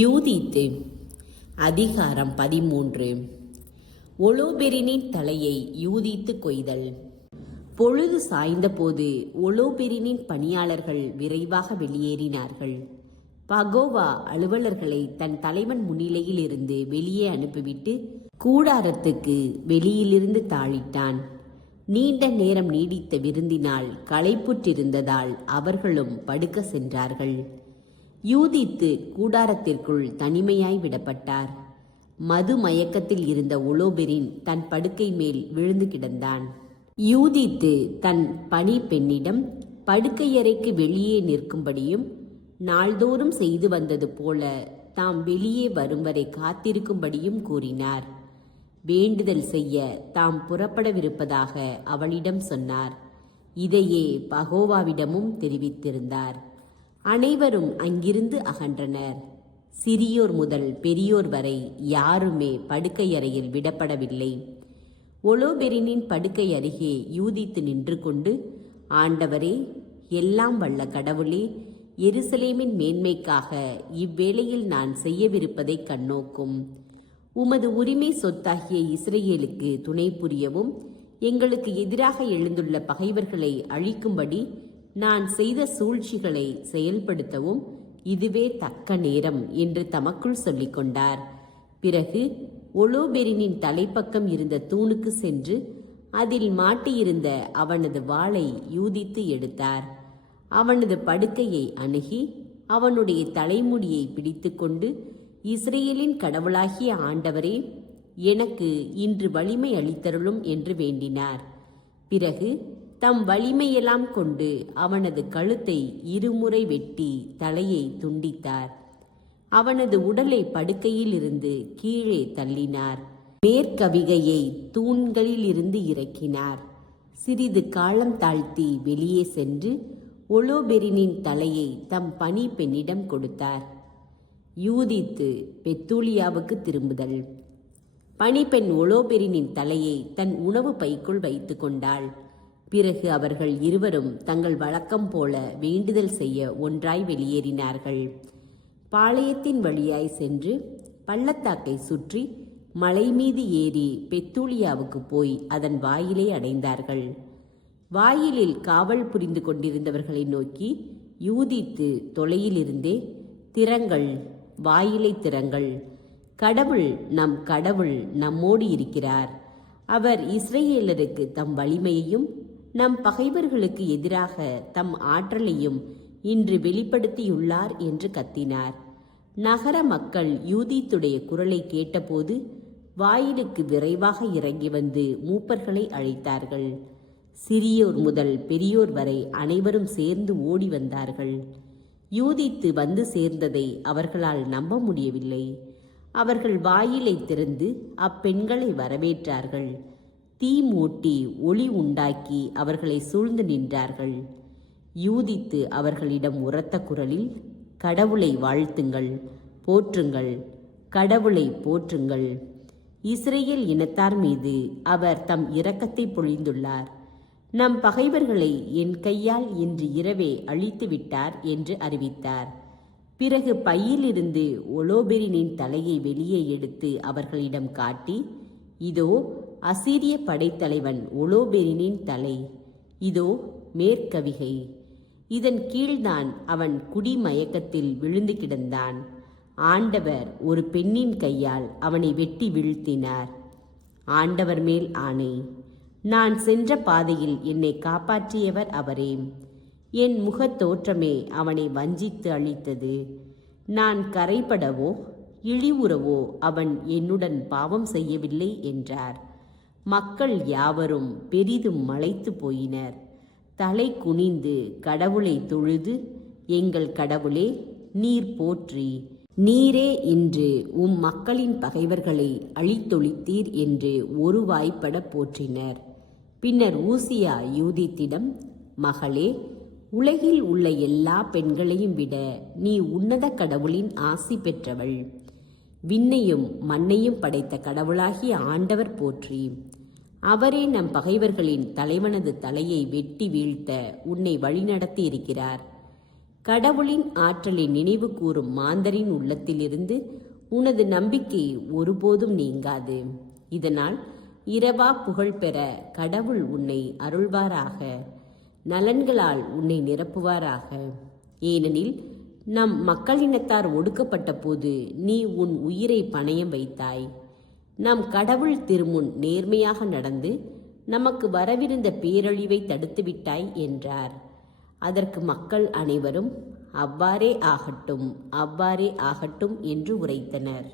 யூதித்து அதிகாரம் 13. ஒலோபெரினின் தலையை யூதித்து கொய்தல். பொழுது சாய்ந்தபோது ஒலோபெரினின் பணியாளர்கள் விரைவாக வெளியேறினார்கள். பகோவா அலுவலர்களை தன் தலைவன் முன்னிலையில் இருந்து வெளியே அனுப்பிவிட்டு கூடாரத்துக்கு வெளியிலிருந்து தாழிட்டான். நீண்ட நேரம் நீடித்த விருந்தினால் களைப்புற்றிருந்ததால் அவர்களும் படுக்க சென்றார்கள். யூதித்து கூடாரத்திற்குள் தனிமையாய் விடப்பட்டார். மது மயக்கத்தில் இருந்த ஒலோபெரின் தன் படுக்கை மேல் விழுந்து கிடந்தான். யூதித்து தன் பணி பெண்ணிடம் படுக்கையறைக்கு வெளியே நிற்கும்படியும் நாள்தோறும் செய்து வந்தது போல தாம் வெளியே வரும் வரை காத்திருக்கும்படியும் கூறினார். வேண்டுதல் செய்ய தாம் புறப்படவிருப்பதாக அவளிடம் சொன்னார். இதையே பகோவாவிடமும் தெரிவித்திருந்தார். அனைவரும் அங்கிருந்து அகன்றனர். சிறியோர் முதல் பெரியோர் வரை யாருமே படுக்கையறையில் விடப்படவில்லை. ஒலோபெரினின் படுக்கை அருகே யூதித்து நின்று கொண்டு, ஆண்டவரே, எல்லாம் வல்ல கடவுளே, எருசலேமின் மேன்மைக்காக இவ்வேளையில் நான் செய்யவிருப்பதை கண்ணோக்கும். உமது உரிமை சொத்தாகிய இஸ்ரேலுக்கு துணை புரியவும் எங்களுக்கு எதிராக எழுந்துள்ள பகைவர்களை அழிக்கும்படி நான் செய்த சூழ்ச்சிகளை செயல்படுத்தவும் இதுவே தக்க நேரம் என்று தமக்குள் சொல்லிக் கொண்டார். பிறகு ஒலோபெரினின் தலைப்பக்கம் இருந்த தூணுக்கு சென்று அதில் மாட்டியிருந்த அவனது வாளை யூதித்து எடுத்தார். அவனது படுக்கையை அணுகி அவனுடைய தலைமுடியை பிடித்துக்கொண்டு, இஸ்ரேலின் கடவுளாகிய ஆண்டவரே, எனக்கு இன்று வலிமை அளித்தருளும் என்று வேண்டினார். பிறகு தம் வலிமையெல்லாம் கொண்டு அவனது கழுத்தை இருமுறை வெட்டி தலையை துண்டித்தார். அவனது உடலை படுக்கையில் இருந்து கீழே தள்ளினார். மேற்கவிகையை தூண்களில் இருந்து இறக்கினார். சிறிது காலம் தாழ்த்தி வெளியே சென்று ஒலோபெரினின் தலையை தம் பணி பெண்ணிடம் கொடுத்தார். யூதித்து பெத்தூலியாவுக்கு திரும்புதல். பணிப்பெண் ஒலோபெரினின் தலையை தன் உணவு பைக்குள் வைத்து கொண்டாள். பிறகு அவர்கள் இருவரும் தங்கள் வழக்கம் போல வேண்டுதல் செய்ய ஒன்றாய் வெளியேறினார்கள். பாளையத்தின் வழியாய் சென்று பள்ளத்தாக்கை சுற்றி மலை மீது ஏறி பெத்தூலியாவுக்கு போய் அதன் வாயிலை அடைந்தார்கள். வாயிலில் காவல் புரிந்து கொண்டிருந்தவர்களை நோக்கி யூதித்து தொலையிலிருந்தே, திறங்கள், வாயிலை திறங்கள், கடவுள், நம் கடவுள் நம்மோடு இருக்கிறார். அவர் இஸ்ரேலருக்கு தம் வலிமையையும் நம் பகைவர்களுக்கு எதிராக தம் ஆற்றலையும் இன்று வெளிப்படுத்தியுள்ளார் என்று கத்தினார். நகர மக்கள் யூதித்துடைய குரலை கேட்டபோது வாயிலுக்கு விரைவாக இறங்கி வந்து மூப்பர்களை அழைத்தார்கள். சிறியோர் முதல் பெரியோர் வரை அனைவரும் சேர்ந்து ஓடி வந்தார்கள். யூதித்து வந்து சேர்ந்ததை அவர்களால் நம்ப முடியவில்லை. அவர்கள் வாயிலை திறந்து அப்பெண்களை வரவேற்றார்கள். தீ மூட்டி ஒளி உண்டாக்கி அவர்களை சூழ்ந்து நின்றார்கள். யூதித்து அவர்களிடம் உரத்த குரலில், கடவுளை வாழ்த்துங்கள், போற்றுங்கள், கடவுளை போற்றுங்கள். இஸ்ரேல் இனத்தார் மீது அவர் தம் இரக்கத்தை பொழிந்துள்ளார். நம் பகைவர்களை என் கையால் இன்று இரவே அழித்து விட்டார் என்று அறிவித்தார். பிறகு பையிலிருந்து ஒலோபெரினின் தலையை வெளியே எடுத்து அவர்களிடம் காட்டி, இதோ அசீரிய படைத்தலைவன் ஒலோபெரினின் தலை, இதோ மேற்கவிகை, இதன் கீழ்தான் அவன் குடிமயக்கத்தில் விழுந்து கிடந்தான். ஆண்டவர் ஒரு பெண்ணின் கையால் அவனை வெட்டி வீழ்த்தினார். ஆண்டவர் மேல் ஆணை, நான் சென்ற பாதையில் என்னை காப்பாற்றியவர் அவரே. என் முகத் தோற்றமே அவனை வஞ்சித்து அழித்தது. நான் கரைபடவோ இழிவுறவோ அவன் என்னுடன் பாவம் செய்யவில்லை என்றார். மக்கள் யாவரும் பெரிதும் மலைத்து போயினர். தலை குனிந்து கடவுளை தொழுது, எங்கள் கடவுளே, நீர் போற்றி, நீரே இன்று உம் மக்களின் பகைவர்களை அழித்தொழித்தீர் என்று ஒரு வாய்ப்பட போற்றினர். பின்னர் ஊசியா யூதித்திடம், மகளே, உலகில் உள்ள எல்லா பெண்களையும் விட நீ உன்னத கடவுளின் ஆசி பெற்றவள். விண்ணையும் மண்ணையும் படைத்த கடவுளாகிய ஆண்டவர் போற்றி. அவரே நம் பகைவர்களின் தலைவனது தலையை வெட்டி வீழ்த்த உன்னை வழிநடத்தி இருக்கிறார். கடவுளின் ஆற்றலை நினைவு கூறும் மாந்தரின் உள்ளத்திலிருந்து உனது நம்பிக்கை ஒருபோதும் நீங்காது. இதனால் இரவா புகழ் பெற கடவுள் உன்னை அருள்வாராக, நலன்களால் உன்னை நிரப்புவாராக. ஏனெனில் நம் மக்களினத்தார் ஒடுக்கப்பட்ட போது நீ உன் உயிரை பணயம் வைத்தாய். நம் கடவுள் திருமுன் நேர்மையாக நடந்து நமக்கு வரவிருந்த பேரழிவை தடுத்துவிட்டாய் என்றார். அதற்கு மக்கள் அனைவரும் அவ்வாறே ஆகட்டும், அவ்வாறே ஆகட்டும் என்று உரைத்தனர்.